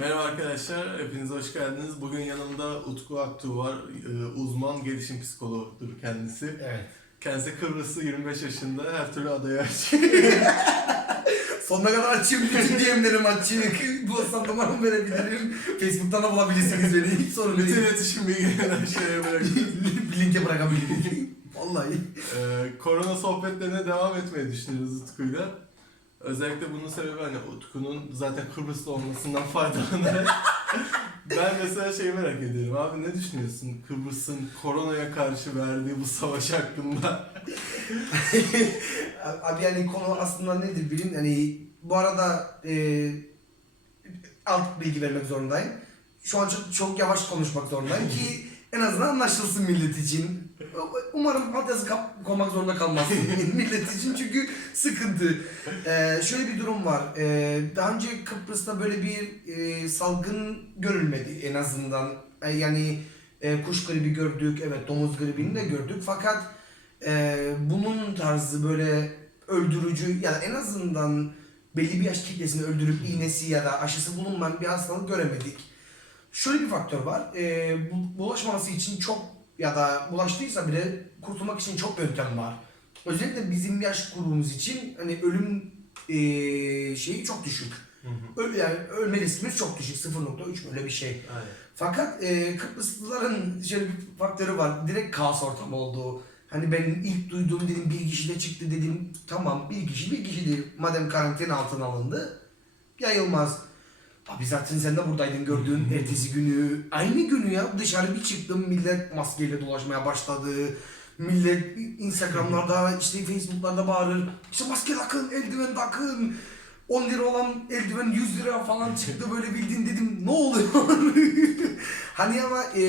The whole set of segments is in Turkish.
Merhaba arkadaşlar, hepiniz hoş geldiniz. Bugün yanımda Utku Aktuğ var, Ee, uzman gelişim psikoloğudur kendisi. Evet. Kendisi Kıbrıslı, 25 yaşında, her türlü adaya açık. Sonuna kadar açayım, bütün DM'lerim açık. Bu numaramı verebilirim. Facebook'tan da bulabilirsiniz beni. Hiç sorun Bütün değil. iletişim bilgilerini aşağıya bırakıyoruz. Bir linke bırakabilirim. Vallahi. Ee, korona sohbetlerine devam etmeyi düşünüyoruz Utku'yla. Özellikle bunun sebebi hani Utku'nun zaten Kıbrıslı olmasından faydalanarak ben mesela şeyi merak ediyorum. Abi ne düşünüyorsun Kıbrıs'ın koronaya karşı verdiği bu savaş hakkında? Abi yani konu aslında nedir bilin hani bu arada e, alt bilgi vermek zorundayım. Şu an çok, çok yavaş konuşmak zorundayım ki en azından anlaşılsın millet için. Umarım kap- koymak zorunda kalmazsın millet için çünkü sıkıntı. Ee, şöyle bir durum var. Ee, daha önce Kıbrıs'ta böyle bir e, salgın görülmedi en azından. Ee, yani e, kuş gribi gördük, evet domuz gribini de gördük fakat e, bunun tarzı böyle öldürücü ya da en azından belli bir yaş kitlesini öldürüp iğnesi ya da aşısı bulunmayan bir hastalık göremedik. Şöyle bir faktör var. E, bu, bulaşmaması için çok ya da bulaştıysa bile kurtulmak için çok yöntem var. Özellikle bizim yaş grubumuz için hani ölüm e, şeyi çok düşük. Öl, yani ölme riskimiz çok düşük. 0.3 böyle bir şey. Aynen. Fakat e, Kıbrıslıların şöyle bir faktörü var. Direkt kaos ortamı oldu. Hani ben ilk duyduğum dedim bir kişi de çıktı dedim. Tamam bir kişi bir kişiydi. Madem karantina altına alındı. Yayılmaz. Abi zaten sen de buradaydın gördüğün ertesi günü. Aynı günü ya dışarı bir çıktım millet maskeyle dolaşmaya başladı. Millet Instagram'larda işte Facebook'larda bağırır. İşte maske takın, eldiven takın. 10 lira olan eldiven 100 lira falan çıktı böyle bildiğin dedim ne oluyor? hani ama e,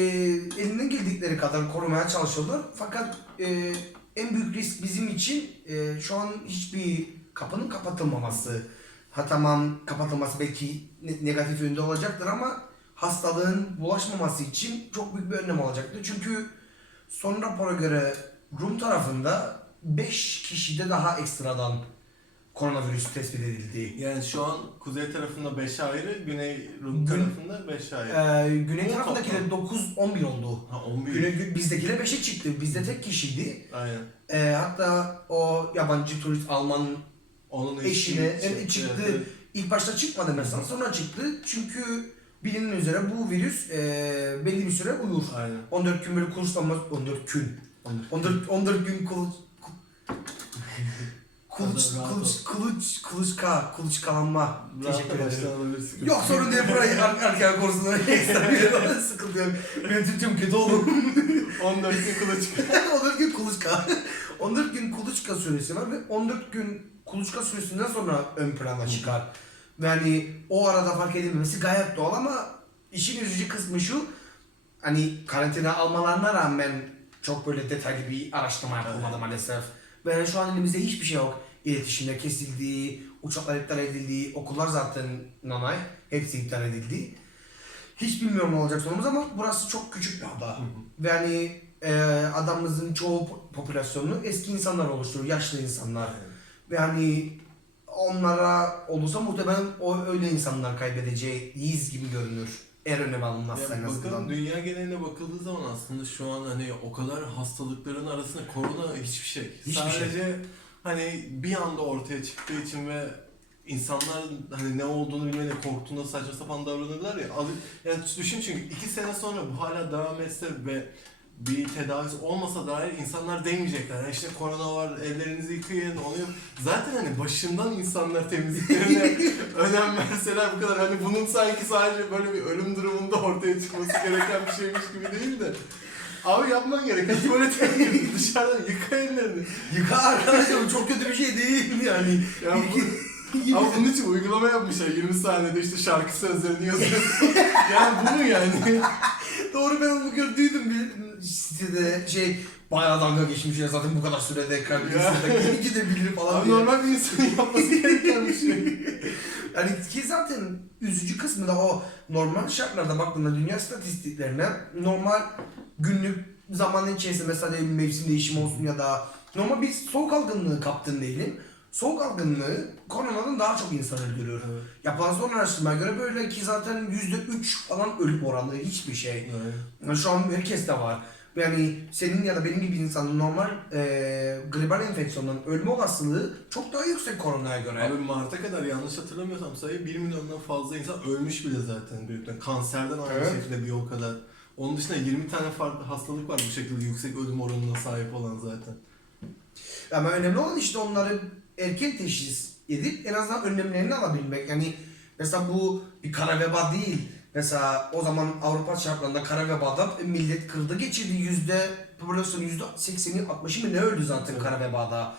elinden geldikleri kadar korumaya çalışıyorlar. Fakat e, en büyük risk bizim için e, şu an hiçbir kapının kapatılmaması. Ha tamam kapatılması belki ne- negatif yönde olacaktır ama hastalığın bulaşmaması için çok büyük bir önlem olacaktır. Çünkü son rapora göre Rum tarafında 5 kişide daha ekstradan koronavirüs tespit edildi. Yani şu an kuzey tarafında 5 ayrı, güney Rum Gün- tarafında 5 ayrı. Ee, güney tarafındakiler 9-11 oldu. Ha 11. Güney, gü- bizdekiler 5'e çıktı. Bizde tek kişiydi. Aynen. Ee, hatta o yabancı turist Alman Onun eşine eşi çıktı. evet. İlk başta çıkmadı mesela sonra çıktı. Çünkü bilinen üzere bu virüs e, belli bir süre uyur. Aynen. 14 gün böyle kuluçlanmaz. 14 gün. 14, 14 gün kuluç... Kuluç, Rahat ol. kuluç, kuluç, kuluçka, kuluçkalanma. Teşekkür ederim. Yok sorun değil burayı ar arka konusunda sıkıntı yok. Benim Türkçem kötü olur. 14 gün kılıç 14 gün kuluçka. 14 gün kuluçka süresi var ve 14 gün kuluçka süresinden sonra ön plana çıkar. Ve hani o arada fark edilmemesi gayet doğal ama işin üzücü kısmı şu. Hani karantina almalarına rağmen çok böyle detaylı bir araştırma yapılmadı Evet. maalesef. Ve şu an elimizde hiçbir şey yok. İletişimde kesildi, uçaklar iptal edildi, okullar zaten nanay, hepsi iptal edildi. Hiç bilmiyorum ne olacak sonumuz ama burası çok küçük bir ada. Ve hani e, adamımızın çoğu po- popülasyonunu eski insanlar oluşturuyor, yaşlı insanlar. Ve hani onlara olursa muhtemelen o öyle insanlar kaybedeceğiz gibi görünür. Eğer önlem alınmazsa en azından. dünya geneline bakıldığı zaman aslında şu an hani o kadar hastalıkların arasında korona hiçbir şey. Hiçbir Sadece hani bir anda ortaya çıktığı için ve insanlar hani ne olduğunu bilmeden korktuğunda saçma sapan davranırlar ya. Yani düşün çünkü iki sene sonra bu hala devam etse ve bir tedavisi olmasa dair insanlar demeyecekler. "Ha işte korona var, ellerinizi yıkayın, onu yap-" Zaten hani başından insanlar temizliklerine önem verseler bu kadar hani bunun sanki sadece böyle bir ölüm durumunda ortaya çıkması gereken bir şeymiş gibi değil de. Abi yapman gereken tuvalete gir, dışarıdan yıka ellerini. Yıka arkadaşlar bu çok kötü bir şey değil yani. Ya bu, ama bunun için uygulama yapmışlar 20 saniyede işte şarkı sözlerini yazıyorsun. yani bu mu yani? Doğru ben onu gördüydüm bir sitede şey bayağı dalga geçmiş ya zaten bu kadar sürede karbonhidratı iyi gidebilir falan Abi diye. normal bir insanın yapması gereken bir şey. Yani ki zaten üzücü kısmı da o normal şartlarda baktığında dünya istatistiklerine normal günlük zamanın içerisinde mesela diyelim mevsim değişimi olsun ya da normal bir soğuk algınlığı kaptın diyelim. Soğuk algınlığı koronadan daha çok insan öldürüyor. Evet. Yapılan son araştırmaya göre böyle ki zaten %3 falan ölüm oranı hiçbir şey. Evet. Şu an herkes de var. Yani senin ya da benim gibi insanın normal e, gribal enfeksiyondan ölme olasılığı çok daha yüksek koronaya göre. Abi Mart'a kadar yanlış hatırlamıyorsam sayı 1 milyondan fazla insan ölmüş bile zaten gripten. Kanserden aynı Evet. şekilde bir o kadar. Onun dışında 20 tane farklı hastalık var bu şekilde yüksek ölüm oranına sahip olan zaten. Ama önemli olan işte onları erken teşhis edip en azından önlemlerini alabilmek. Yani mesela bu bir kara veba değil. Mesela o zaman Avrupa şartlarında kara vebada millet kırdı geçirdi. Yüzde, popülasyonun yüzde 80'i 60'ı mı ne öldü zaten kara vebada.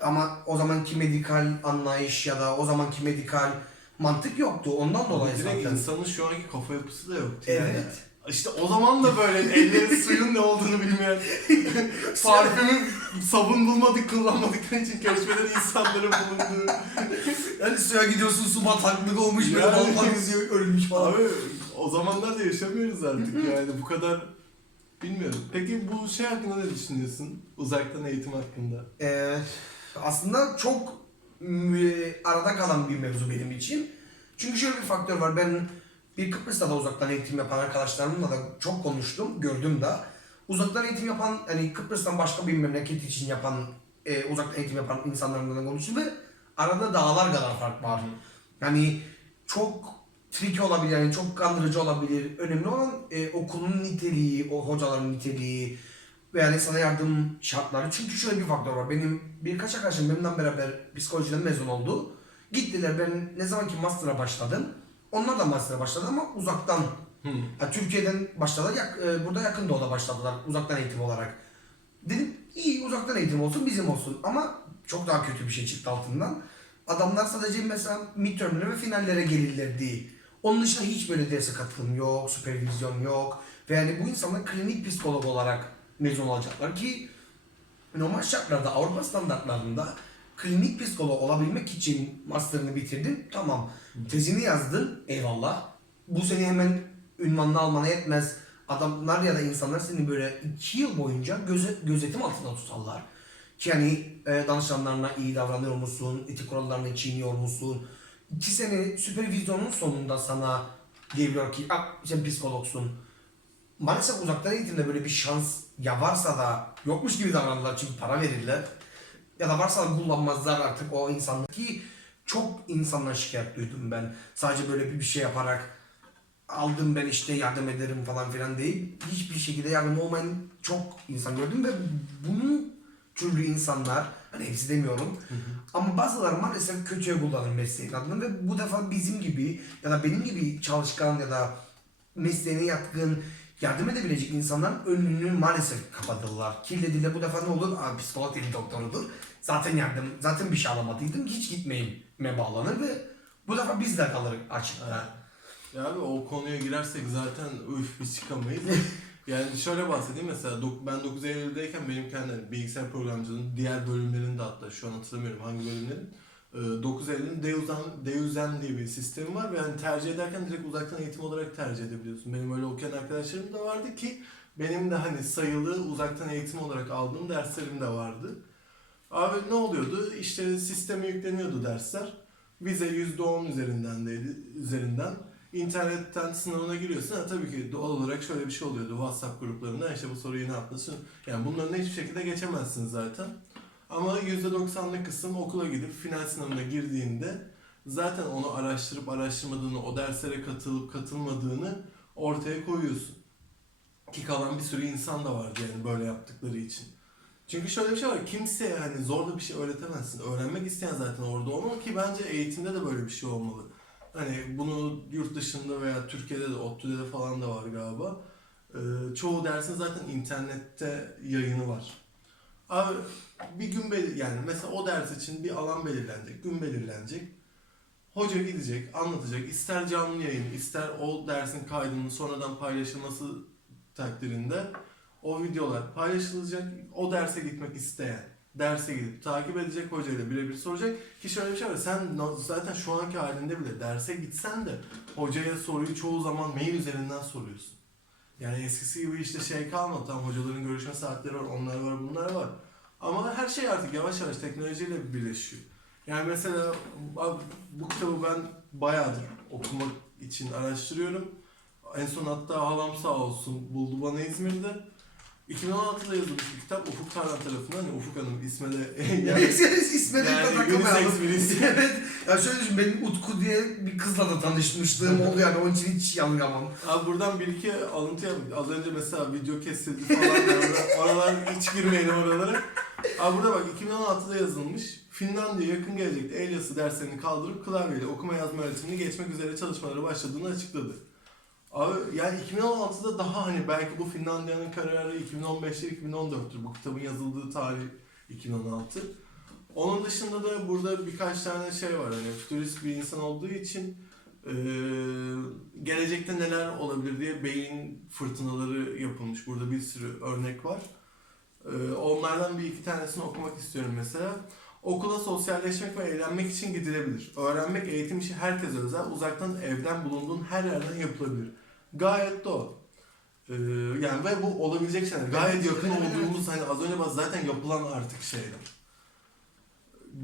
Ama o zamanki medikal anlayış ya da o zamanki medikal mantık yoktu. Ondan dolayı Direkt zaten. insanın şu anki kafa yapısı da yoktu. Evet. Yani. İşte o zaman da böyle elleri suyun ne olduğunu bilmeyen, parfümü sabun bulmadık kullanmadıkları için keşfeden insanların bulunduğu. Yani suya gidiyorsun su bataklık olmuş böyle Yani. balıklar yüzüyor ölmüş falan. Abi o zamanlar da yaşamıyoruz artık yani bu kadar bilmiyorum. Peki bu şey hakkında ne düşünüyorsun? Uzaktan eğitim hakkında. Ee, aslında çok arada kalan bir mevzu benim için. Çünkü şöyle bir faktör var. Ben bir Kıbrıs'ta da uzaktan eğitim yapan arkadaşlarımla da çok konuştum, gördüm de. Uzaktan eğitim yapan, hani Kıbrıs'tan başka bir memleket için yapan, e, uzaktan eğitim yapan insanlarla da konuştum ve arada dağlar kadar fark var. Yani çok tricky olabilir, yani çok kandırıcı olabilir. Önemli olan e, okulun niteliği, o hocaların niteliği yani sana yardım şartları. Çünkü şöyle bir faktör var. Benim birkaç arkadaşım benimle beraber psikolojiden mezun oldu. Gittiler ben ne zaman ki master'a başladım. Onlar da master'a başladı ama uzaktan. Hı. Ha, Türkiye'den başladılar. Yak, e, burada yakın doğuda başladılar uzaktan eğitim olarak. Dedim iyi uzaktan eğitim olsun bizim olsun ama çok daha kötü bir şey çıktı altından. Adamlar sadece mesela midterm'lere ve finallere gelirlerdi. Onun dışında hiç böyle derse katılım yok, süpervizyon yok. Ve yani bu insanlar klinik psikolog olarak mezun olacaklar ki normal şartlarda Avrupa standartlarında klinik psikolog olabilmek için master'ını bitirdin tamam. Tezini yazdın eyvallah. Bu seni hemen ünvanını almana yetmez. Adamlar ya da insanlar seni böyle iki yıl boyunca göze- gözetim altında tutarlar. Yani e, danışanlarına iyi davranıyor musun, etik kurallarını çiğniyor musun? İki sene süpervizyonun sonunda sana diyebiliyor ki ah, sen psikologsun. Maalesef uzaktan eğitimde böyle bir şans ya varsa da yokmuş gibi davranırlar çünkü para verirler. Ya da varsa da kullanmazlar artık o insanları ki çok insandan şikayet duydum ben. Sadece böyle bir bir şey yaparak aldım ben işte yardım ederim falan filan değil. Hiçbir şekilde yardım olmayan çok insan gördüm ve bunun türlü insanlar, hani hepsi demiyorum ama bazıları maalesef kötüye kullanır mesleğin adını ve bu defa bizim gibi ya da benim gibi çalışkan ya da mesleğine yatkın yardım edebilecek insanların önünü maalesef kapatırlar. Kirlediler bu defa ne olur? Aa, psikolog değil doktorudur. Zaten yardım, zaten bir şey alamadıydım hiç gitmeyeyim me bağlanır ve bu defa biz de kalır açıkta. Ya abi o konuya girersek zaten üf biz çıkamayız. yani şöyle bahsedeyim mesela ben 9 Eylül'deyken benim kendi bilgisayar programcılığının diğer bölümlerinde de hatta şu an hatırlamıyorum hangi bölümlerin. Ee, 9 Eylül'ün Deuzem, Deuzem diye bir sistemi var ve hani tercih ederken direkt uzaktan eğitim olarak tercih edebiliyorsun. Benim öyle okuyan arkadaşlarım da vardı ki benim de hani sayılı uzaktan eğitim olarak aldığım derslerim de vardı. Abi ne oluyordu? İşte sisteme yükleniyordu dersler. Vize %10 üzerinden deydi, üzerinden. İnternetten sınavına giriyorsun. Ha, tabii ki doğal olarak şöyle bir şey oluyordu WhatsApp gruplarında. işte bu soruyu ne yaptın? Yani bunların hiçbir şekilde geçemezsiniz zaten. Ama %90'lık kısım okula gidip final sınavına girdiğinde zaten onu araştırıp araştırmadığını, o derslere katılıp katılmadığını ortaya koyuyorsun. Ki kalan bir sürü insan da vardı yani böyle yaptıkları için. Çünkü şöyle bir şey var, kimseye hani zorla bir şey öğretemezsin. Öğrenmek isteyen zaten orada olmalı ki bence eğitimde de böyle bir şey olmalı. Hani bunu yurt dışında veya Türkiye'de de, ODTÜ'de de falan da var galiba. Ee, çoğu dersin zaten internette yayını var. Abi bir gün belir yani mesela o ders için bir alan belirlenecek, gün belirlenecek. Hoca gidecek, anlatacak. İster canlı yayın, ister o dersin kaydının sonradan paylaşılması takdirinde o videolar paylaşılacak. O derse gitmek isteyen, derse gidip takip edecek hocayla birebir soracak. Ki şöyle bir şey var, sen zaten şu anki halinde bile derse gitsen de hocaya soruyu çoğu zaman mail üzerinden soruyorsun. Yani eskisi gibi işte şey kalmadı. Tam hocaların görüşme saatleri var, onlar var, bunlar var. Ama her şey artık yavaş yavaş teknolojiyle birleşiyor. Yani mesela bu kitabı ben bayağıdır okumak için araştırıyorum. En son hatta halam sağ olsun buldu bana İzmir'de. 2016'da yazılmış bir kitap Ufuk Taran tarafından. Hani Ufuk Hanım isme de Yani isme de Yani takılmayalım. unisex bir isim. evet. Ya şöyle düşün benim Utku diye bir kızla da tanışmışlığım oldu yani onun için hiç yanılgamam. Abi buradan bir iki alıntı yaptık. Az önce mesela video kesildi falan. yani oralar hiç girmeyelim oralara. Abi burada bak 2016'da yazılmış. Finlandiya yakın gelecekte el yazısı derslerini kaldırıp klavyeyle okuma yazma öğretimini geçmek üzere çalışmaları başladığını açıkladı. Abi yani 2016'da daha hani belki bu Finlandiya'nın kararı 2015'te 2014'tür. Bu kitabın yazıldığı tarih 2016. Onun dışında da burada birkaç tane şey var. Hani futurist bir insan olduğu için gelecekte neler olabilir diye beyin fırtınaları yapılmış. Burada bir sürü örnek var. Onlardan bir iki tanesini okumak istiyorum mesela. Okula sosyalleşmek ve eğlenmek için gidilebilir. Öğrenmek, eğitim işi herkese özel. Uzaktan evden bulunduğun her yerden yapılabilir. Gayet doğal. Eee, yani ve bu olabilecek şeyler. Gayet yakın olduğumuz hani az önce bak zaten yapılan artık şeyler.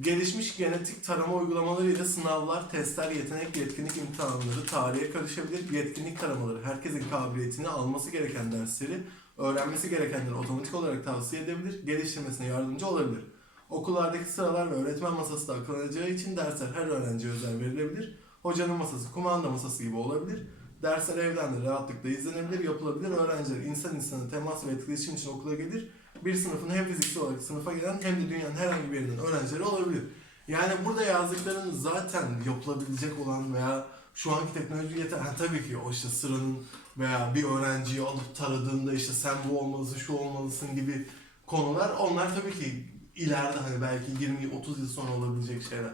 Gelişmiş genetik tarama uygulamaları ile sınavlar, testler, yetenek, yetkinlik imtihanları tarihe karışabilir. Yetkinlik taramaları herkesin kabiliyetini alması gereken dersleri, öğrenmesi gerekenleri otomatik olarak tavsiye edebilir, geliştirmesine yardımcı olabilir. Okullardaki sıralar ve öğretmen masası da akıllanacağı için dersler her öğrenciye özel verilebilir. Hocanın masası kumanda masası gibi olabilir. Dersler evden de rahatlıkla izlenebilir, yapılabilir. Öğrenciler insan insana temas ve etkileşim için okula gelir. Bir sınıfın hem fiziksel olarak sınıfa gelen hem de dünyanın herhangi bir yerinden öğrencileri olabilir. Yani burada yazdıkların zaten yapılabilecek olan veya şu anki teknoloji yeter. Ha, tabii ki o işte sıranın veya bir öğrenciyi alıp taradığında işte sen bu olmalısın, şu olmalısın gibi konular. Onlar tabii ki ileride hani belki 20-30 yıl sonra olabilecek şeyler.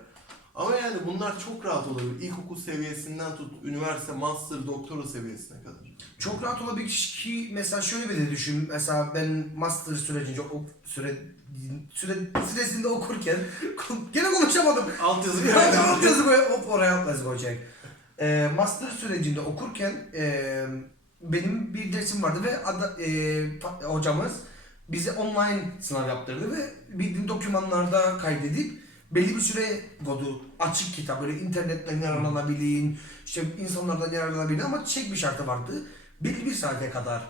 Ama yani bunlar çok rahat olabilir. İlkokul seviyesinden tut, üniversite, master, doktora seviyesine kadar. Çok rahat olabilir ki mesela şöyle bir de düşün. Mesela ben master sürecince o süre süre süresinde okurken gene konuşamadım. Alt yazı Yani alt yazı böyle hop oraya alt yazı koyacak. Ee, master sürecinde okurken e, benim bir dersim vardı ve ada, e, hocamız bize online sınav yaptırdı ve bildiğin dokümanlarda kaydedip belli bir süre kodu açık kitap böyle internetten yararlanabilin işte insanlardan yararlanabilin ama tek bir şartı vardı belli bir saate kadar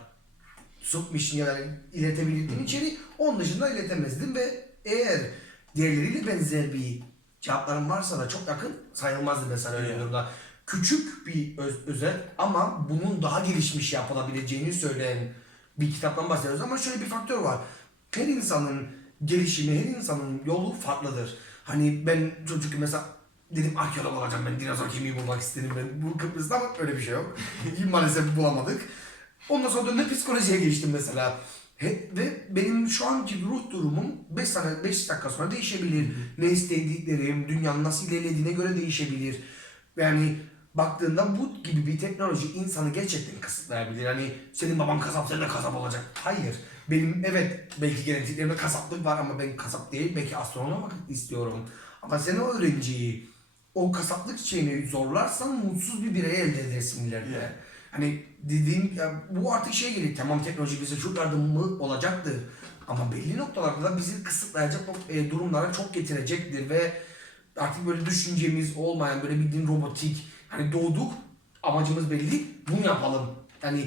submission yani iletebildiğin içeri onun dışında iletemezdim ve eğer diğerleriyle benzer bir cevapların varsa da çok yakın sayılmazdı mesela öyle durumda. Küçük bir öz, özet ama bunun daha gelişmiş yapılabileceğini söyleyen bir kitaptan bahsediyoruz ama şöyle bir faktör var. Her insanın gelişimi, her insanın yolu farklıdır. Hani ben çocukken mesela dedim arkeolog olacağım ben dinozor kemiği bulmak istedim ben bu Kıbrıs'ta ama öyle bir şey yok. Maalesef bulamadık. Ondan sonra döndüm psikolojiye geçtim mesela. He- ve benim şu anki ruh durumum 5 sene 5 dakika sonra değişebilir. Ne istediklerim, dünyanın nasıl ilerlediğine göre değişebilir. Yani baktığında bu gibi bir teknoloji insanı gerçekten kısıtlayabilir. Hani senin baban kasap sen de kasap olacak. Hayır. Benim evet belki genetiklerimde kasaplık var ama ben kasap değil belki astronom olmak istiyorum. Ama sen o öğrenciyi o kasaplık şeyini zorlarsan mutsuz bir birey elde edersin ileride. Yeah. Hani dediğim ya bu artık şey geliyor. Tamam teknoloji bize çok yardımı olacaktır. Ama belli noktalarda da bizi kısıtlayacak e, durumlara çok getirecektir ve artık böyle düşüncemiz olmayan böyle bildiğin robotik hani doğduk amacımız belli bunu yapalım. Yani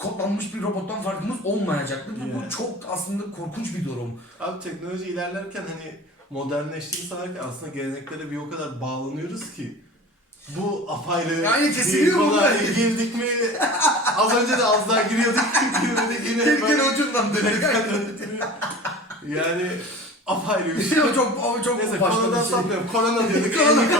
kodlanmış bir robottan farkımız olmayacaktır. Bu, bu çok aslında korkunç bir durum. Abi teknoloji ilerlerken hani modernleştiği sanarken aslında geleneklere bir o kadar bağlanıyoruz ki bu apayrı Yani bir kesiliyor mu konuya bunlar? girdik mi az önce de az daha giriyorduk girmedik yine Gene hemen ucundan dönerek. yani apayrı bir şey. o çok o çok Neyse başka bir konudan şey. sapmıyorum. Korona diyorduk. Korona. ellik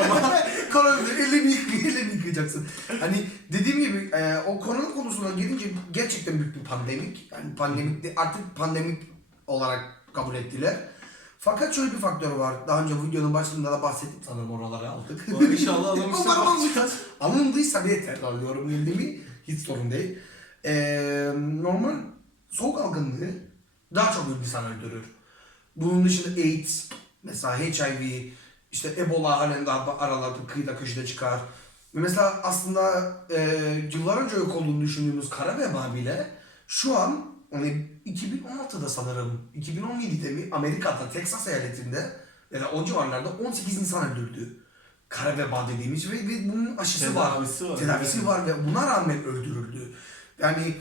ama. korona elini yık, elini yıkayacaksın. Hani dediğim gibi e, o korona konusuna gelince gerçekten büyük bir pandemik. Yani pandemik de- artık pandemik olarak kabul ettiler. Fakat şöyle bir faktör var. Daha önce videonun başında da bahsettim sanırım oraları aldık. İnşallah alamışlar Umarım bakacağız. Alındıysa bile tekrar alıyorum mi hiç sorun değil. Ee, normal soğuk algınlığı daha çok insan öldürür. Bunun dışında AIDS, mesela HIV, işte Ebola halen daha aralarda kıyıda köşede çıkar. Mesela aslında e, yıllar önce yok olduğunu düşündüğümüz kara veba bile şu an hani 2016'da sanırım 2017'de mi Amerika'da Texas eyaletinde ya da o civarlarda 18 insan öldürdü. Kara veba dediğimiz ve, ve bunun aşısı var. Tedavisi var. Tedavisi Evet. var ve buna rağmen öldürüldü. Yani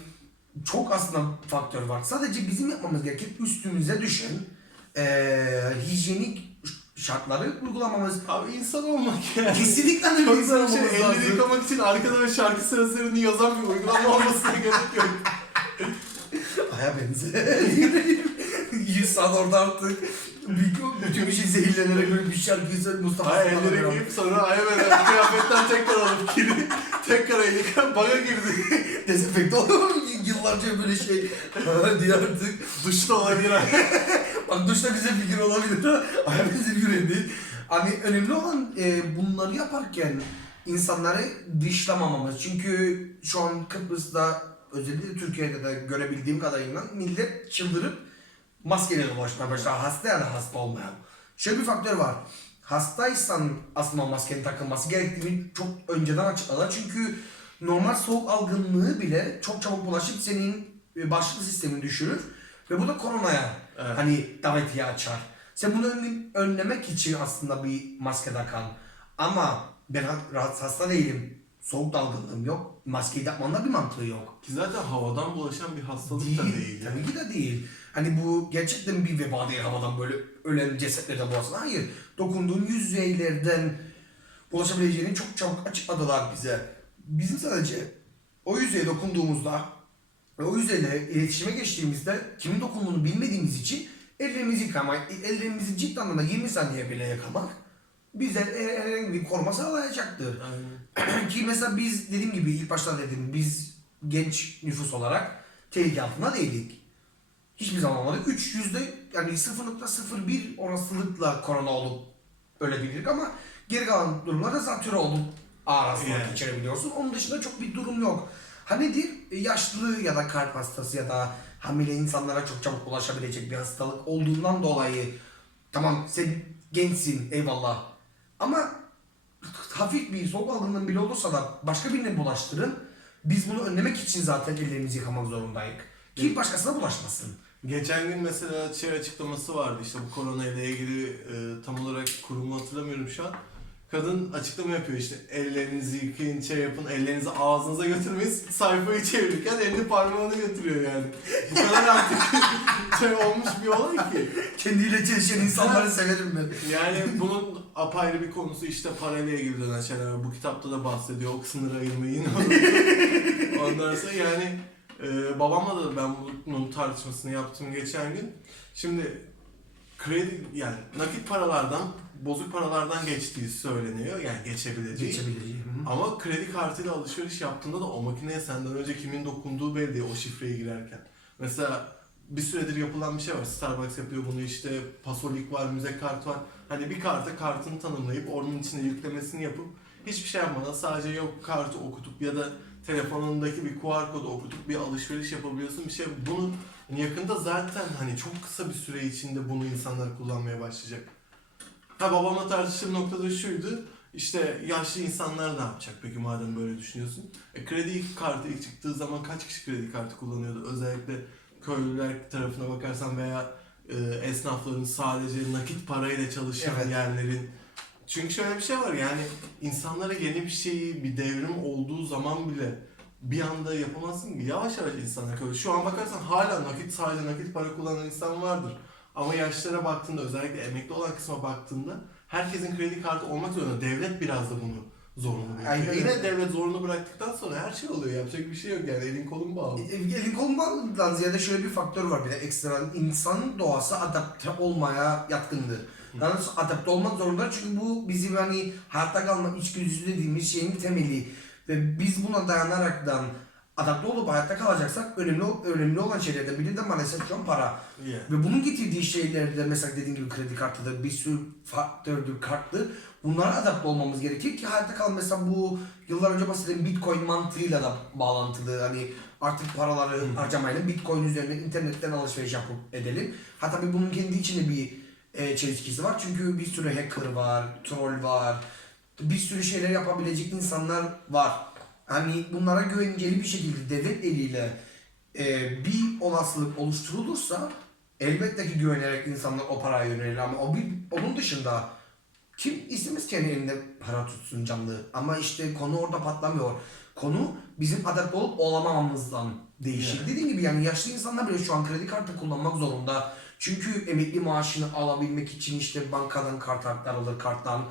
çok aslında faktör var. Sadece bizim yapmamız gereken üstümüze düşen eee hijyenik şartları uygulamamız. Abi insan olmak yani. Kesinlikle öyle bir Çok insan bir şey. olmamız Elleri lazım. yıkamak için arkada ve şarkı sözlerini yazan bir uygulama olmasına gerek yok. Aya benzer. 100 saat orada artık. Bir- Bütün bir şey zehirlenerek böyle bir şarkıyı söyle Mustafa Hayır Sandal'ı elleri ya. giyip sonra ay ben kıyafetten tekrar alıp kiri tekrar elini baga girdi. Dezenfekte oluyor yıllarca böyle şey diye artık. Duşta olabilir. Bak duşta güzel fikir olabilir benzer yüreği Hani önemli olan e, bunları yaparken insanları dışlamamamız. Çünkü şu an Kıbrıs'ta özellikle Türkiye'de de görebildiğim kadarıyla millet çıldırıp maskeyle dolaşmaya başlar. Hasta ya da hasta olmayan. Şöyle bir faktör var. Hastaysan aslında maskenin takılması gerektiğini çok önceden açıkladılar. Çünkü normal soğuk algınlığı bile çok çabuk bulaşıp senin e, bağışıklık sistemini düşürür. Ve bu da koronaya Evet. hani davetiye açar. Sen bunu önle- önlemek için aslında bir maske takan. Ama ben ha- rahatsız hasta değilim. Soğuk dalgınlığım yok. Maskeyi takmanın da bir mantığı yok. Ki zaten havadan bulaşan bir hastalık da değil. Tabii ki de değil. Hani bu gerçekten bir veba değil havadan böyle ölen cesetlerden bulaşsın. Hayır. Dokunduğun yüzeylerden bulaşabileceğini çok çabuk açıkladılar bize. Bizim sadece o yüzeye dokunduğumuzda o yüzeyle iletişime geçtiğimizde kimin dokunduğunu bilmediğimiz için ellerimizi yıkamak, ellerimizi ciddi anlamda 20 saniye bile yıkamak bize her- herhangi bir koruma sağlayacaktır. Aynen. Ki mesela biz dediğim gibi ilk başta dedim biz genç nüfus olarak tehlike altında değildik. Hiçbir zaman olmadı. 3 yüzde yani 0.01 olasılıkla korona olup ölebilirdik ama geri kalan durumlarda zatürre olup ağır hastalık Yani. geçirebiliyorsun. Onun dışında çok bir durum yok. Ha nedir? E, Yaşlı ya da kalp hastası ya da hamile insanlara çok çabuk ulaşabilecek bir hastalık olduğundan dolayı tamam sen gençsin eyvallah ama hafif bir soğuk algınlığın bile olursa da başka birine bulaştırın. Biz bunu önlemek için zaten ellerimizi yıkamak zorundayız. Ki başkasına bulaşmasın. Geçen gün mesela şey açıklaması vardı işte bu korona ile ilgili e, tam olarak kurumu hatırlamıyorum şu an. Kadın açıklama yapıyor işte ellerinizi yıkayın şey yapın ellerinizi ağzınıza götürmeyin sayfayı çevirirken elini parmağını götürüyor yani. Bu kadar artık şey olmuş bir olay ki. Kendiyle çelişen insanları severim ben. Yani bunun apayrı bir konusu işte parayla ilgili dönen şeyler. Bu kitapta da bahsediyor. O kısımları ayırmayı yine unuttum. Ondan sonra yani e, babamla da ben bunun tartışmasını yaptım geçen gün. Şimdi kredi yani nakit paralardan bozuk paralardan geçtiği söyleniyor. Yani geçebileceği. Geçebileceğim. Ama kredi kartıyla alışveriş yaptığında da o makineye senden önce kimin dokunduğu belli o şifreye girerken. Mesela bir süredir yapılan bir şey var. Starbucks yapıyor bunu işte Pasolik var, müze kart var. Hani bir karta kartını tanımlayıp onun içine yüklemesini yapıp hiçbir şey yapmadan sadece yok kartı okutup ya da telefonundaki bir QR kodu okutup bir alışveriş yapabiliyorsun bir şey. Bunu yakında zaten hani çok kısa bir süre içinde bunu insanlar kullanmaya başlayacak. Ha babamla tartıştığım noktada şuydu. İşte yaşlı insanlar ne yapacak peki madem böyle düşünüyorsun? E, kredi kartı ilk çıktığı zaman kaç kişi kredi kartı kullanıyordu? Özellikle köylüler tarafına bakarsan veya e, esnafların sadece nakit parayla çalışan Evet. yerlerin. Çünkü şöyle bir şey var yani insanlara yeni bir şeyi bir devrim olduğu zaman bile bir anda yapamazsın ki. Yavaş yavaş insanlar köylü. Şu an bakarsan hala nakit sadece nakit para kullanan insan vardır. Ama yaşlara baktığında özellikle emekli olan kısma baktığında herkesin kredi kartı olmak zorunda. Devlet biraz da bunu zorunlu bırakıyor. Aynen. Yine devlet zorunlu bıraktıktan sonra her şey oluyor. Yapacak bir şey yok yani elin kolun bağlı. E, Elin kolundan ziyade şöyle bir faktör var bir de ekstra. İnsanın doğası adapte olmaya yatkındır. Daha doğrusu adapte olmak zorunda çünkü bu bizim hani hayatta kalma içgüdüsü dediğimiz şeyin temeli. Ve biz buna dayanaraktan adapte olup hayatta kalacaksak önemli önemli olan şeylerden biri de maalesef şu an para. Yeah. Ve bunun getirdiği şeylerde mesela dediğim gibi kredi kartıdır, bir sürü faktördür, karttır. Bunlara adapte olmamız gerekir ki hayatta kalalım. Mesela bu yıllar önce bahsedilen bitcoin mantığıyla da bağlantılı. Hani artık paraları harcamayalım, bitcoin üzerinden internetten alışveriş yapıp edelim. Ha tabii bunun kendi içinde bir e, çelişkisi var. Çünkü bir sürü hacker var, troll var. Bir sürü şeyler yapabilecek insanlar var. Hani bunlara güvenceli bir şekilde devlet eliyle e, bir olasılık oluşturulursa elbette ki güvenerek insanlar o paraya yönelir ama o bir, onun dışında kim istemez kendi elinde para tutsun canlı ama işte konu orada patlamıyor. Konu bizim adapte olup olamamamızdan değişik. Yani. Dediğim gibi yani yaşlı insanlar bile şu an kredi kartı kullanmak zorunda. Çünkü emekli maaşını alabilmek için işte bankadan kart aktarılır, karttan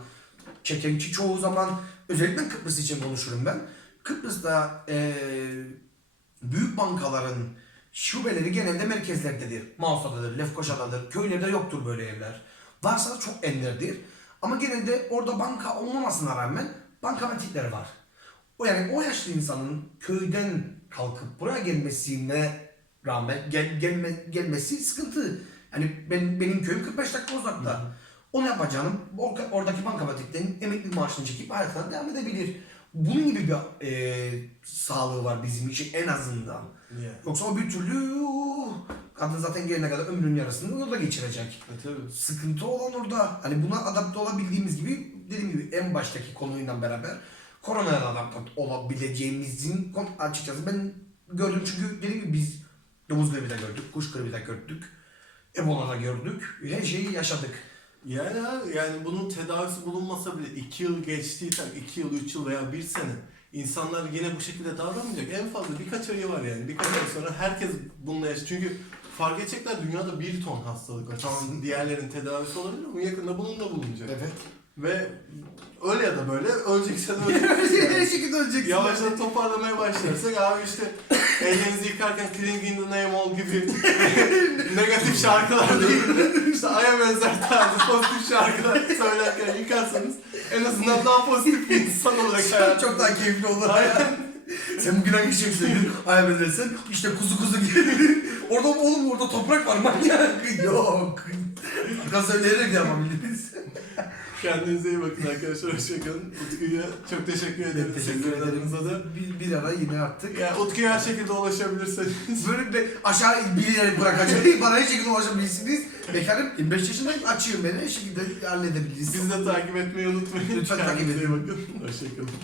çeken ki çoğu zaman özellikle Kıbrıs için konuşurum ben. Kıbrıs'ta eee, büyük bankaların şubeleri genelde merkezlerdedir. Mausa'dadır, Lefkoşa'dadır. Köylerde yoktur böyle evler. Varsa da çok enderdir. Ama genelde orada banka olmamasına rağmen bankamatikleri var. O yani o yaşlı insanın köyden kalkıp buraya gelmesine rağmen gel, gelme, gelmesi sıkıntı. Yani ben benim köyüm 45 dakika uzakta. Onu yapacağım or- oradaki bankamatikten emekli maaşını çekip hayatına devam edebilir. Bunun gibi bir e, sağlığı var bizim için en azından. Yani. Yoksa o bir türlü uh, kadın zaten gelene kadar ömrünün yarısını orada geçirecek. E, tabii. Sıkıntı olan orada. Hani buna adapte olabildiğimiz gibi dediğim gibi en baştaki konuyla beraber koronaya da adapte olabileceğimizin açıkçası ben gördüm çünkü dediğim gibi biz domuz gribi de gördük, kuş gribi de gördük, Ebola da gördük. Her şeyi yaşadık. Yani abi yani bunun tedavisi bulunmasa bile 2 yıl geçtiyse 2 yıl 3 yıl veya 1 sene insanlar yine bu şekilde davranmayacak. En fazla birkaç ayı var yani. Birkaç ay sonra herkes bununla yaşayacak. Çünkü fark edecekler dünyada bir ton hastalık var. Tamam diğerlerin tedavisi olabilir ama yakında bunun da bulunacak. Evet. Ve öyle ya da böyle öleceksen Her öleceksin. şekilde öleceksin. Yavaştan toparlamaya başlarsak abi işte ellerinizi yıkarken Killing in the Name All gibi negatif şarkılar değil işte Aya benzer tarzı pozitif şarkılar söylerken yıkarsanız en azından daha pozitif bir insan olarak hayat. çok daha keyifli olur. Aynen. Sen bugün hangi şey söyledin? Ay benzesin. İşte kuzu kuzu gelir. orada oğlum orada toprak var manyak. Yok. Şaka söyleyerek de yapabiliriz. Kendinize iyi bakın arkadaşlar. Hoşçakalın. Utku'ya çok teşekkür ederim. Teşekkür ederim. da. Bir, bir ara yine artık. Yani Utku'ya her şekilde ulaşabilirseniz. Böyle bir aşağı bilerek bırakacağım. Bana her şekilde ulaşabilirsiniz. Bekarım 25 yaşındayım. Açıyorum beni. Her şekilde halledebiliriz. Bizi de takip etmeyi unutmayın. Lütfen takip edin. bakın. Hoşçakalın.